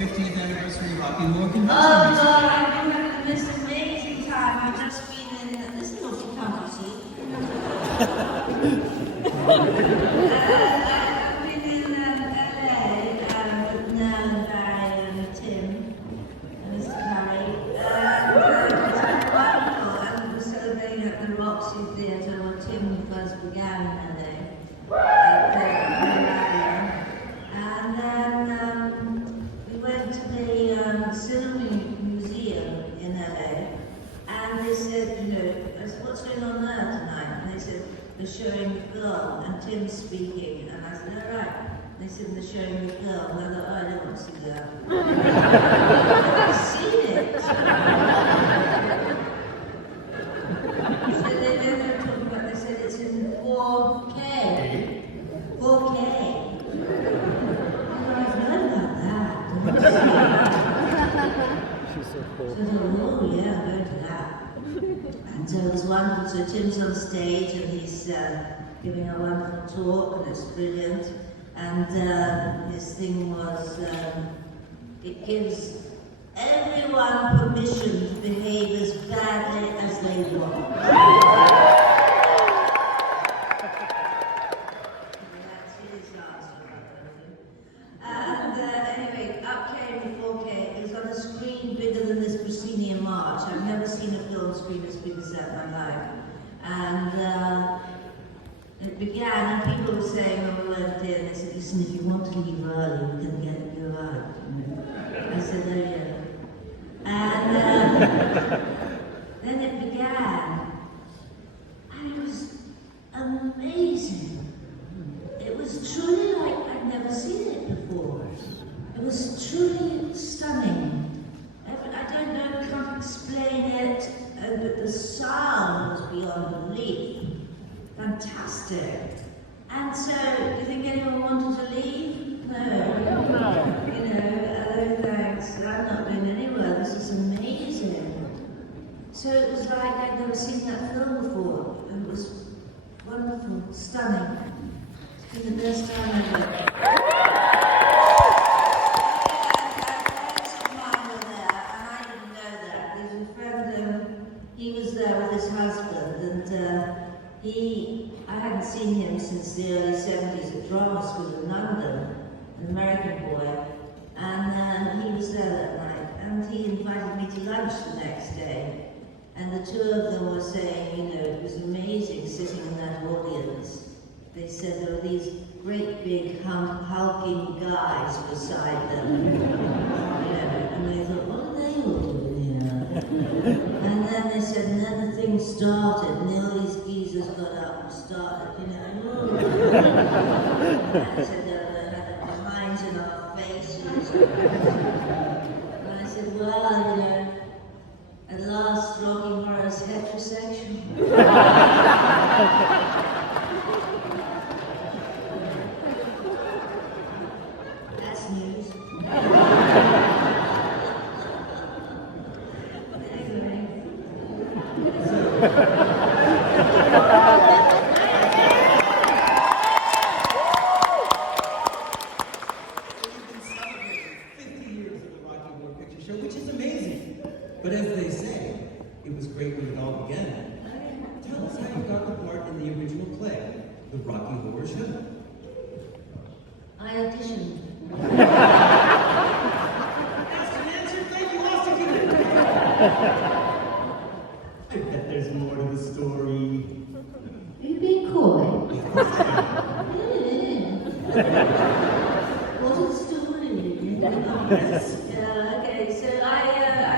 50th anniversary Rocky Horror Convention. Oh God, I've been having this amazing time. I've just been in, this is not a comfy seat. I've been in LA with Nell and Barry and Tim and Mr. Curry. It's been wonderful. And we're celebrating at the Roxy Theatre where Tim first began in LA. And then we went to the Cinema Museum in LA, and they said, you know, I said, what's going on there tonight? And they said, they're showing the film, and Tim's speaking, and I said, all right. They said, they're showing the film, and I thought, oh, I don't want to see that. I've seen it. So they were talking about, they said it's in 4K. 4K. I've heard about that. She's so cool. So I thought, oh yeah, I'm going to that. And so it was wonderful. So Tim's on stage and he's giving a wonderful talk and it's brilliant. And his thing was, it gives everyone permission to behave as badly as they want. I've never seen a film screen as big as that in my life. And it began, and people were saying when we went in, they said, listen, if you want to leave early, we can get you out. I said, oh yeah. And then it began, and it was amazing. It was truly like I'd never seen it before. It was truly stunning. I don't know, I can't explain it, but the sound was beyond belief. Fantastic. And so, do you think anyone wanted to leave? No. You know, oh thanks, I'm not going anywhere, this is amazing. So it was like I'd never seen that film before. It was wonderful, stunning. It's been the best time ever. He was there with his husband, and I hadn't seen him since the early 70s at drama school in London, an American boy, and he was there that night, and he invited me to lunch the next day, and the two of them were saying, you know, it was amazing sitting in that audience. They said there were these great big hulking guys beside them, you know, and they thought, what are they all doing here? And then they said, and then the thing started, and all these geezers got up and started, you know, and I said, they had the minds in our faces. And I said, well, you know, at last Rocky Horror is heterosexual. That's news. But as they say, it was great when it all began. Tell us how you got the part in the original play, The Rocky Horror Show. I auditioned. That's an answer. Thank you, Austin. I bet there's more to the story. Are you being coy? What a story. Yes. Okay, so I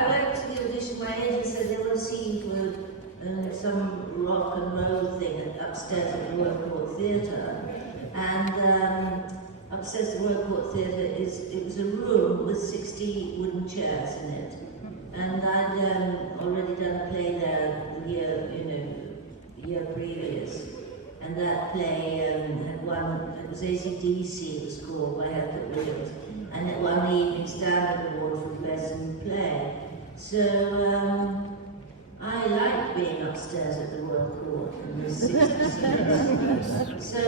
went to the audition. My agent said they want to see you for some rock and roll thing upstairs at the Royal Court Theatre. And upstairs at the Royal Court Theatre, it was a room with 60 wooden chairs in it. And I'd already done a play there the year previous. And that play had won, it was AC/DC, it was called, by Herbert Williams. And it won the Evening Standard Award for Best in Play. So I liked being upstairs at the Royal Court in the 60s. So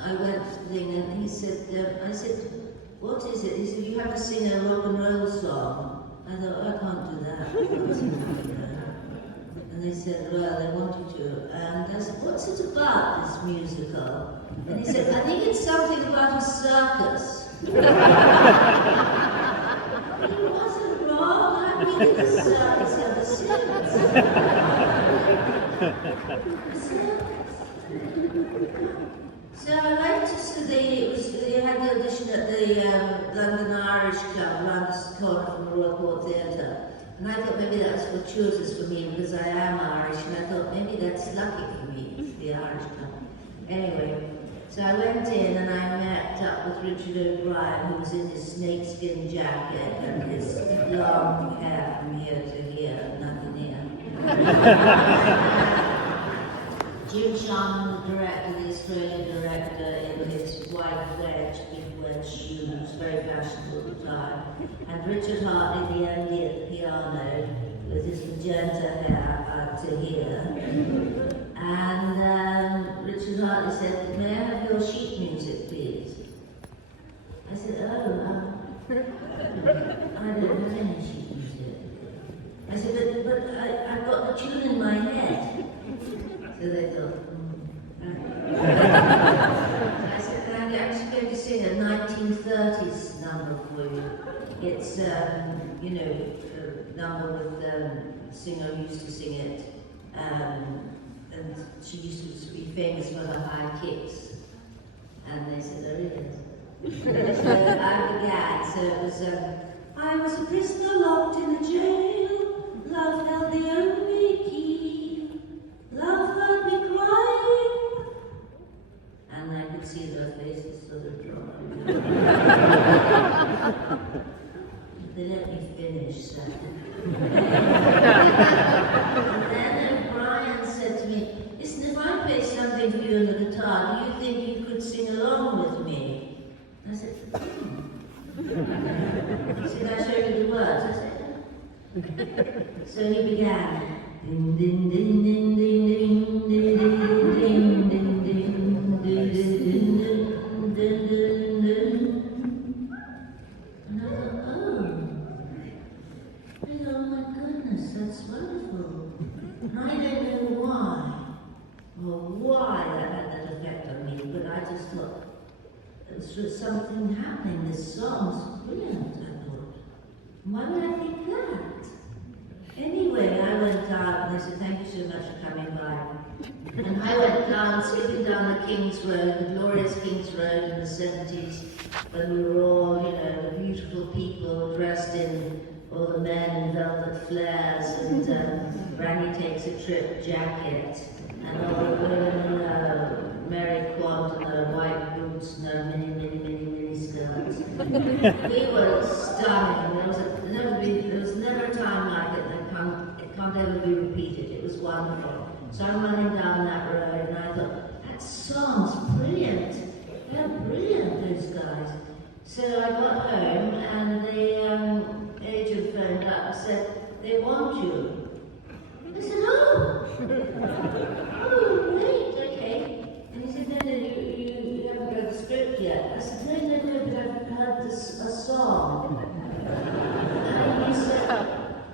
I went to the thing and he said, I said, what is it? He said, you have to sing a rock and roll song. I thought, I can't do that. I can't sing that, you know. And they said, well, they want you to. And I said, what's it about, this musical? And he said, I think it's something about a circus. He wasn't wrong. I've been in the circus ever since. So I went to they had the audition at the London Irish Club around the corner from the Royal Court Theatre. And I thought maybe that was fortuitous for me because I am Irish, and I thought maybe that's lucky for me, the Irish Club. Anyway, so I went in and I met up with Richard O'Brien, who was in his snakeskin jacket and his long hair from here to here, nothing here. Jim Sharman, the director, the Australian director, in his white big wedge shoes, very fashionable at the time. And Richard Hartley, the Andy at the piano, with his magenta hair out to here. And Richard Hartley said, may I have your sheet music, please? I said, oh, I don't have any sheet music. I said, but I've got the tune in my head. So they thought, I said, I'm just going to sing a 1930s number for you. It's, you know, a number with a singer who used to sing it. And she used to be famous for her high kicks. And they said, oh, really? So I began. So it was, I was a prisoner locked in a jail. Love held the only key. Love heard me crying. And I could see their faces sort of drop. They let me finish that. And then Brian said to me, listen, if I play something for you on the guitar, do you think you could sing along with me? I said, He said, I show you the words. I said, so he began. Ding, ding, ding, ding, ding, ding, ding, ding, ding, ding, ding, ding, ding, ding, ding. And I thought, oh my goodness, that's wonderful. And I don't know why that had that effect on me, but I just thought, there's something happening, this song's brilliant, I thought. Why would I think that? Anyway, I went out and they said, thank you so much for coming by. And I went down, skipping down the King's Road, the glorious King's Road in the 70s, when we were all, you know, beautiful people dressed in, all the men in velvet flares and Granny Takes a Trip jacket, and all the women Mary Quant and her white boots and her mini skirts. We were stunning. There was never a time like it. It can't ever be repeated. It was wonderful. So I'm running down that road and I thought, that song's brilliant. They're brilliant, those guys. So I got home and the agent phoned up and said, they want you. I said, oh, great, okay. And he said, no, you haven't got the script yet. I said, no, but I've heard a song. And he said,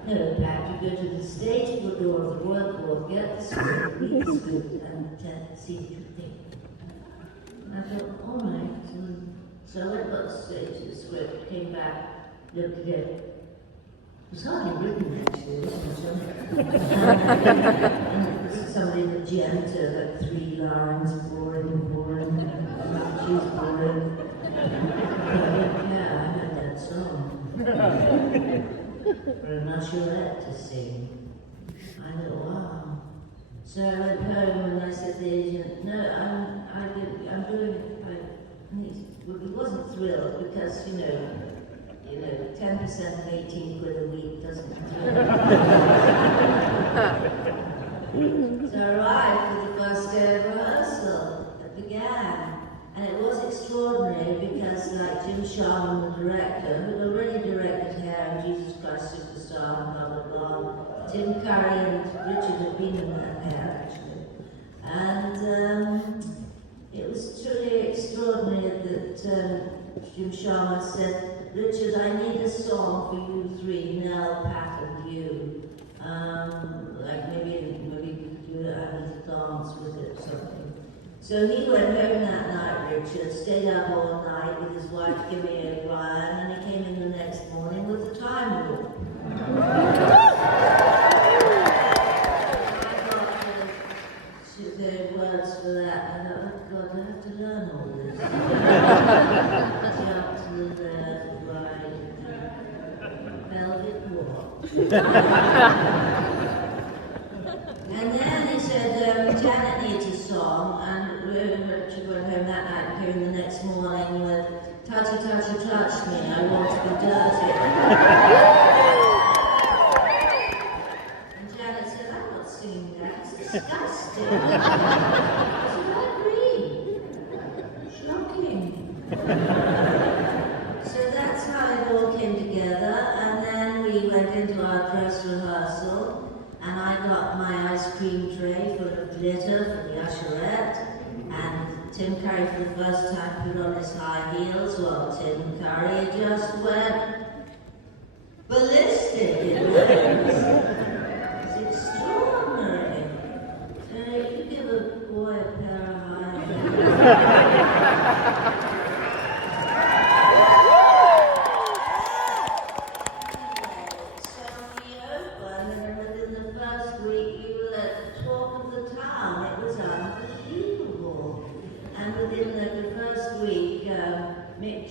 no, Pat, you go to the stage door of the Royal Court, get the script, read the script, and see what you think. And I thought, all right. So I went got straight to the script, came back, looked at it. It was hardly written actually, wasn't it? And this is somebody magenta, like 3 lines, boring, she's boring. Yeah, I heard that song. For a Nationalette to sing. I thought, wow. So I went home and I said to the agent, no, I'm doing he wasn't thrilled because, you know, 10% of 18 quid a week doesn't thrill. So I arrived for the first day of rehearsal. It began. And it was extraordinary because, like Jim Sharman, the director, who had already directed Hair and Jesus Christ Superstar and blah, blah, blah, Tim Curry and Richard had been in that Hair, actually. And it was truly extraordinary that Jim Sharman said, Richard, I need a song for you three, Nell, Pat and you. Like maybe you I need to dance with it or something. So he went home that night, Richard, stayed up all night with his wife, Kimmy O'Brien, and he came in the next morning with the time rule. The words for that, and I thought, oh God, I have to learn all this. Jump to the left, right, velvet walk. And then he said, Janet needs a song, and Richard went home that night and came in the next morning with, touchy, touchy, touch me, I want to be dirty. And Janet said, I'm not singing that, it's disgusting. I said, I agree. Shocking. So that's how it all came together, and then we went into our dress rehearsal. And I got my ice cream tray full of glitter for the usherette, and Tim Curry for the first time put on his high heels while Tim Curry just went ballistic in those. It's extraordinary. You give a boy a pair of high heels.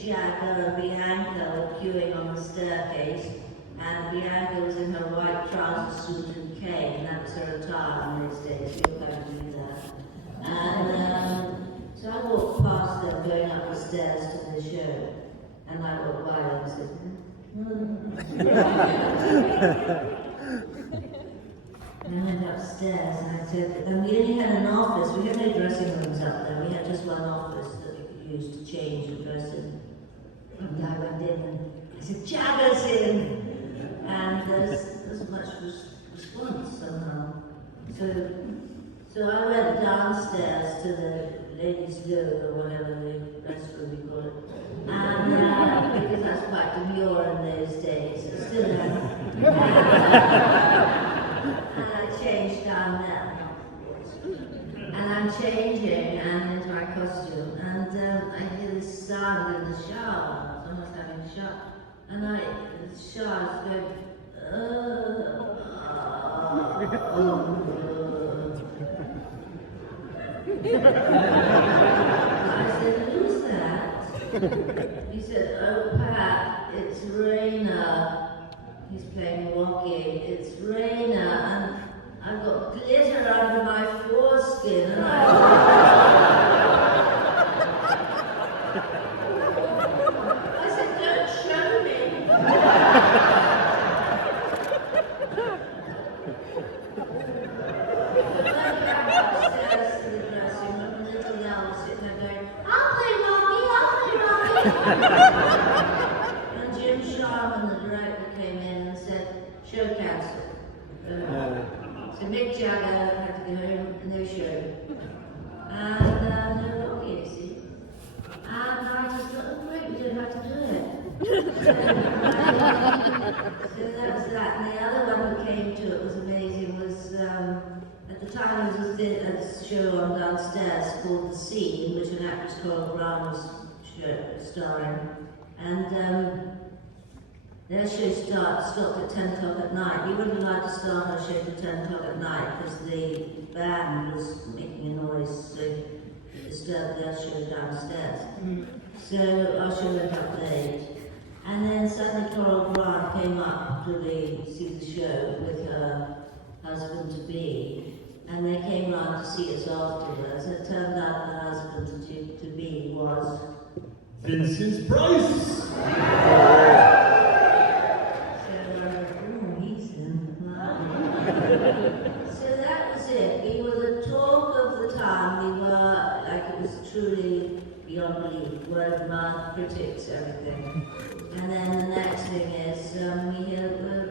Jagger and Bianca were queuing on the staircase, and Bianca was in her white trouser suit and cane. That was her attire in those days. We were going to do that. And so I walked past them going up the stairs to the show, and I walked by them and said, And I went upstairs and I said, and we only had an office. We had no dressing rooms up there. We had just one office that we could use to change the dressing. And I went in and I said, Jagger's in! And there's much response somehow. So I went downstairs to the ladies' room or whatever the restroom we call it. And because that's quite demure in those days, I still am. And I changed down there. And I'm changing and into my costume. And I hear this sound in the shower. Someone's having a shower. And the shower's going, I said, who's that? He said, oh Pat, it's Raina. He's playing Rocky. It's Raina, and I've got glitter under my foreskin, and I said, don't show me. Then we went upstairs to the dressing room, and little Nell was sitting there going, I'll play Rocky. And Jim Sharman, the director, came in and said, show cancelled. So Mick Jagger had to go home, no show. And no Rocky, you see. And I just thought, oh great, we didn't have to do it. So that was that. And the other one who came to it was amazing, was at the time there was a show on downstairs called The Sea, in which an actress called Brown was starring. And their show stopped at 10 o'clock at night. You weren't allowed to start our show till 10 o'clock at night because the band was making a noise, so it disturbed their show downstairs. So our show went up late. And then suddenly Coral Grant came up to see the show with her husband-to-be. And they came round to see us afterwards. It turned out the husband-to-be was Vincent Price! So that was it. We were the talk of the town. We were, like, it was truly beyond belief. Word of mouth, critics, everything. And then the next thing is, we were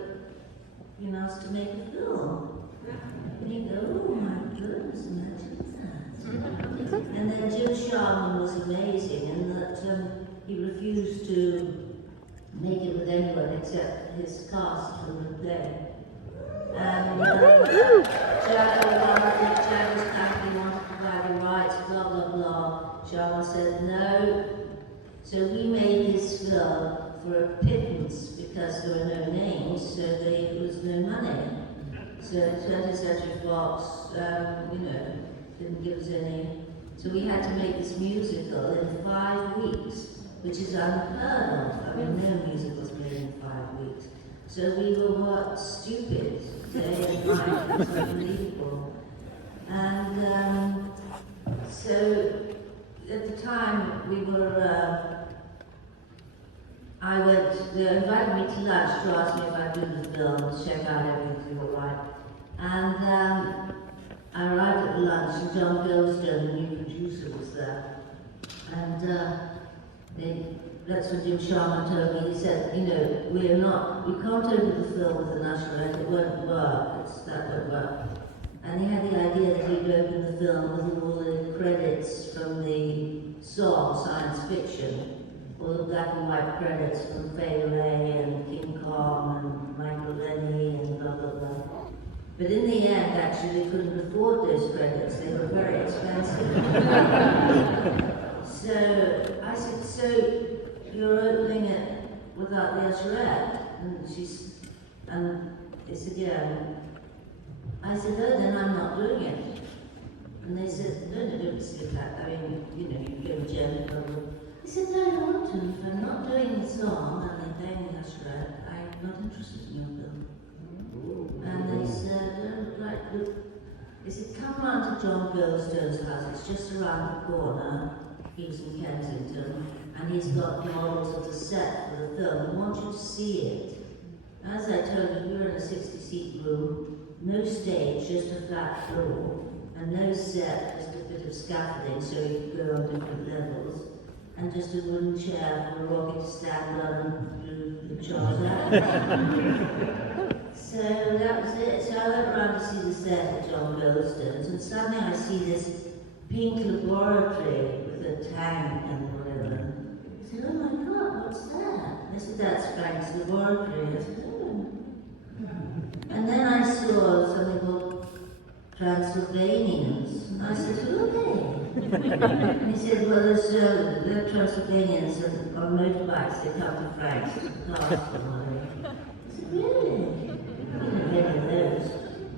being asked to make a film. And you go, oh my goodness, imagine And then Jim Sharman was amazing in that he refused to make it with anyone except his cast from the play. And Jack was happy, wanted to provide rights, blah blah blah. Sharman said no. So we made this film for a pittance because there were no names, so there was no money. So 20th Century Fox, didn't give us any. So we had to make this musical in 5 weeks, which is unheard of. I mean, no musicals made in 5 weeks. So we were stupid day and night. It was unbelievable. And so at the time we were. They invited me to lunch to ask me if I'd do the film, to check out everything all right. And I arrived at the lunch and John Goldstone, the new producer, was there. And that's what Jim Sharman told me. He said, we can't open the film with the national anthem, it won't work, that won't work. And he had the idea that he'd open the film with all the credits from the song Science Fiction. All the black and white credits from Fay Ray and King Kong and Michael Lenny and blah blah blah. But in the end, actually, we couldn't afford those credits. They were very expensive. So I said, so you're opening it without the usherette? And they said, yeah. I said, oh, then I'm not doing it. And they said, no, don't say that. I mean, you go gentle. He said, no, I don't want to. If I'm not doing the song and they're playing the usherette, I'm not interested in your film. And they said, they said, come round to John Goldstone's house. It's just around the corner. He was in Kensington. And he's got models of the set for the film. I want you to see it. As I told you, we were in a 60-seat room. No stage, just a flat floor. And no set, just a bit of scaffolding so you could go on different levels. And just a wooden chair for Rocky to stand on and do the charge out. So that was it. So I went around to see the set at John Goldstone's, and suddenly I see this pink laboratory with a tank and whatever. I said, oh my God, what's that? They said, that's Frank's laboratory. I said, oh. And then I saw something called Transylvanians. And I said, who are they? And he said, well, they're Transylvanians on motorbikes, they come to Frank's cast or whatever. I said, really? I didn't get any of those.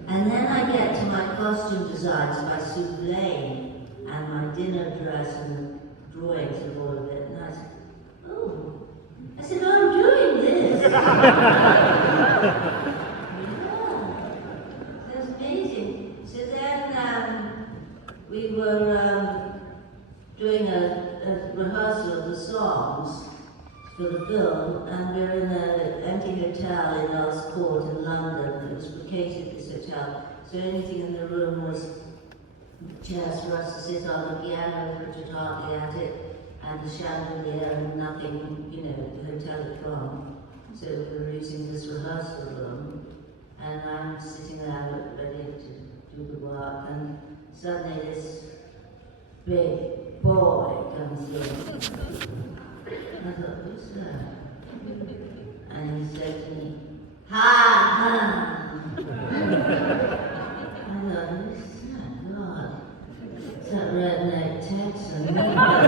And then I get to my costume designs by Sue Blaine and my dinner dress and drawings of all of it. And I said, oh. I said, oh, I'm doing this. Yeah. That's amazing. So then we were doing a rehearsal of the songs for the film, and we were in an empty hotel in Earl's Court in London. It was vacated, this hotel, so anything in the room was chairs for us to sit on, a piano for Richard Hartley at it, and a chandelier and nothing, the hotel had gone. So we were using this rehearsal room, and I'm sitting there ready to do the work, and suddenly this big boy comes in. I thought, who's that? And he said to me, ha! I thought, who's that? God, it's that redneck Texan. I've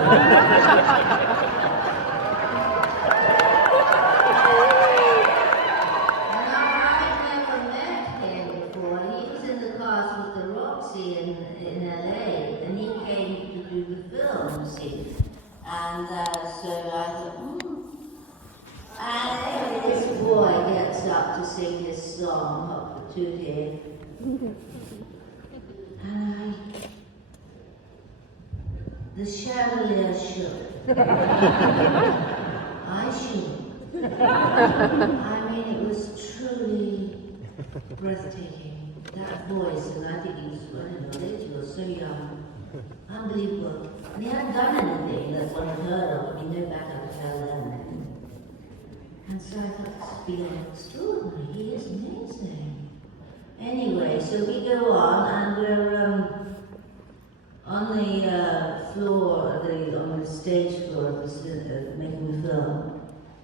never met him before. He was in the cast with the Roxy in LA, and he came to do the film, see. And so I thought, And anyway, this boy gets up to sing this song, Hop the Toot Here. And the chandelier shook. I shook. I mean, it was truly breathtaking. That voice, and I think he was, I don't know, he was so young. Unbelievable. And he hadn't done anything that one had heard of. I mean, no backup talent. And so I thought, this would be extraordinary. He is amazing. Anyway, so we go on, and we're on the floor, on the stage floor of making the film,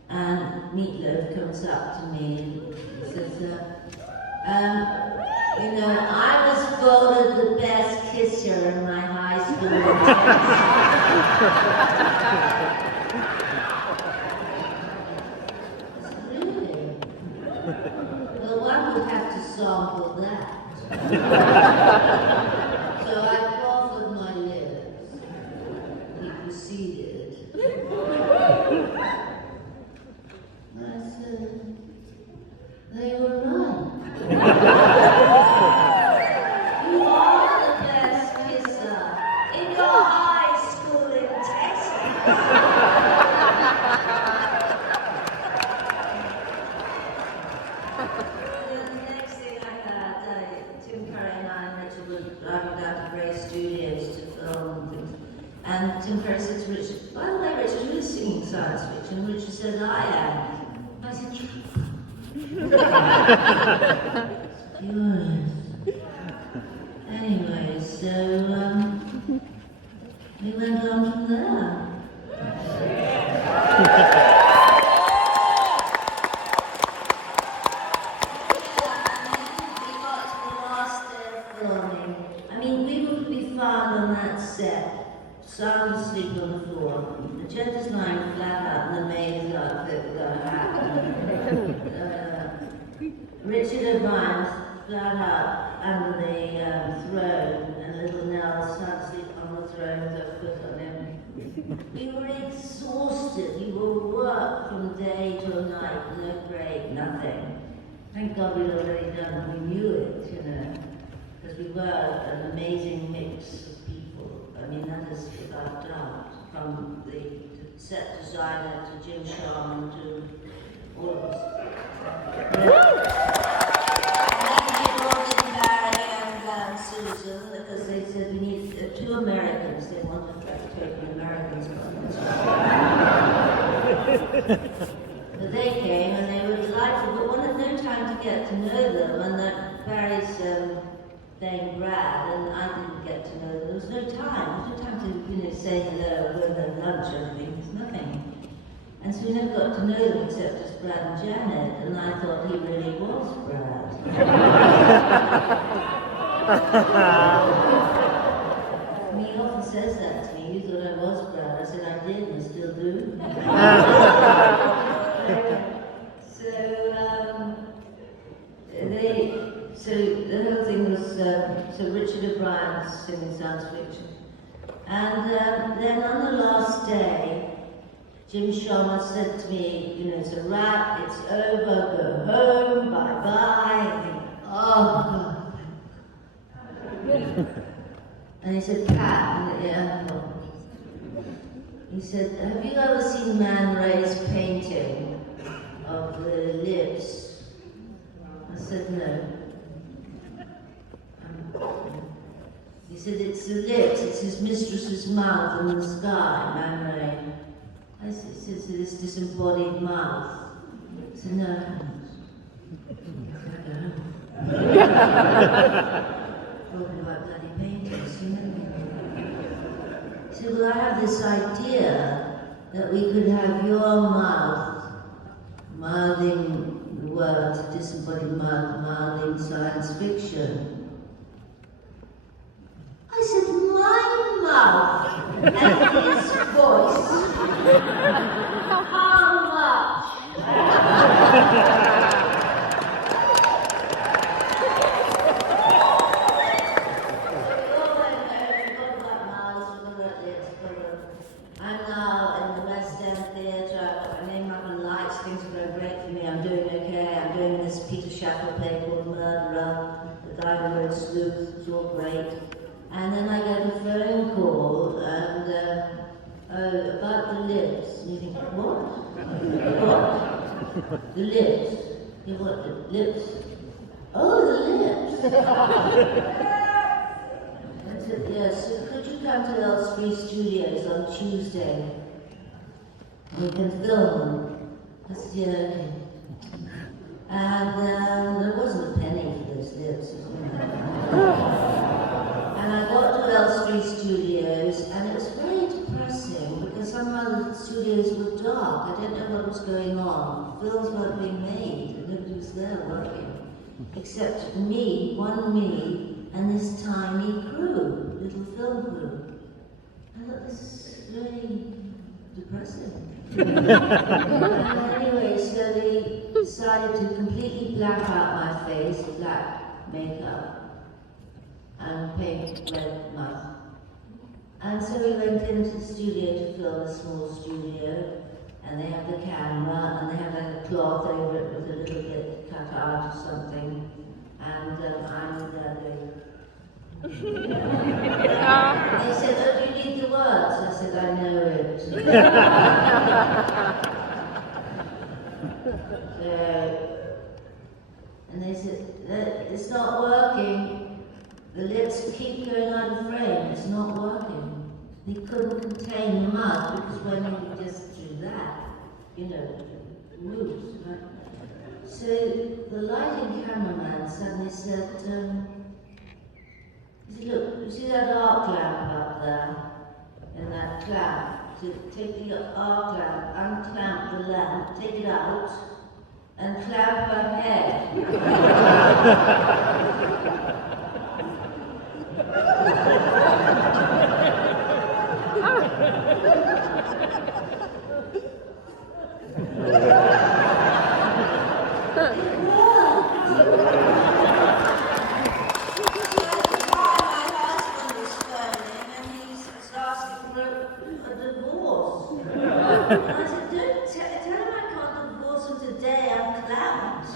and Meatloaf comes up to me and he says, you know, I was voted the best kisser in my high school Really? Well, one would have to sample that. So I proffered my lips. He proceeded. I said, they were right. You are the best kisser in your high school in Texas. And the next thing I heard, Tim Curry and I and Richard were driving down to Grey Studios to film things. And Tim Curry said to Richard, by the way, Richard, who is singing science fiction? And Richard said, I am. I said, Curious. Anyway, so we went on from there. We got to the last day of filming. I mean, we would be found on that set, sound asleep on the floor. The jet is lying flat out in the maid's outfit with her hat. Richard O'Brien's flat out under the throne, and little Nell sound asleep on the throne with her foot on him. We were exhausted. We were worked from day till night, no break, nothing. Thank God we'd already done it. We knew it, you know, because we were an amazing mix of people. I mean, that is without doubt. From the set designer to Jim Sharman to all of us. Susan, because they said we need 2 Americans. They wanted to take the Americans. But they came and they were delightful, but wanted no time to get to know them. And that Barry's playing Brad, and I didn't get to know them. There was no time. There was no time to, say hello, go to lunch or anything. There's nothing. And so we never got to know them except as Brad and Janet, and I thought he really was Brad. He often says that to me. You thought I was Brad. I said I did, and I still do. So the whole thing was so Richard O'Brien singing science fiction, and then on the last day, Jim Sharman said to me, it's a wrap, it's over, go home, bye bye. Oh God. And he said, Pat, in the airport. He said, have you ever seen Man Ray's painting of the lips? I said, no. He said, it's the lips, it's his mistress's mouth in the sky, Man Ray. I said, it's this disembodied mouth. I said, no. Talking about bloody paintings, He said, well, I have this idea that we could have your mouth mouthing the words, disembodied mouth, mouthing science fiction. I said, my mouth and his voice. How much? I'm now in the West End Theatre. My name up on lights, things are going great for me. I'm doing okay. I'm doing this Peter Shackle play called Murderer. The guy who wrote Sleuth, it's all great. And then I get a phone call and about the lips. And you think, what? What? The lips. You what? The lips? Oh, the lips. I said, yes. So could you come to Elstree Studios on Tuesday? We can film. I said, yeah, okay. And there wasn't a penny for those lips. And I got to Elstree Studios, and it was very depressing because somehow the studios were dark. I didn't know what was going on. Films weren't being made, and nobody was there working. Except me, and this tiny crew, little film crew. I thought, this is really depressing. And anyway, so they decided to completely black out my face, black makeup, and paint red mouth. And so we went into the studio to film, a small studio, and they have the camera, and they have like a cloth over it with a little bit cut out or something, and I'm there doing. They said, "Oh, do you need the words?" I said, "I know it." So, and they said, "It's not working. The lips keep going out of frame. It's not working." They couldn't contain the mouth because when you just do that, you know, it moves, right? So the lighting cameraman suddenly said, he said, "Look, you see that arc lamp up there? And that clamp? So take the arc lamp, unclamp the lamp, take it out, and clamp her head." I said, "Don't tell him I can't divorce him today, I'm clamped."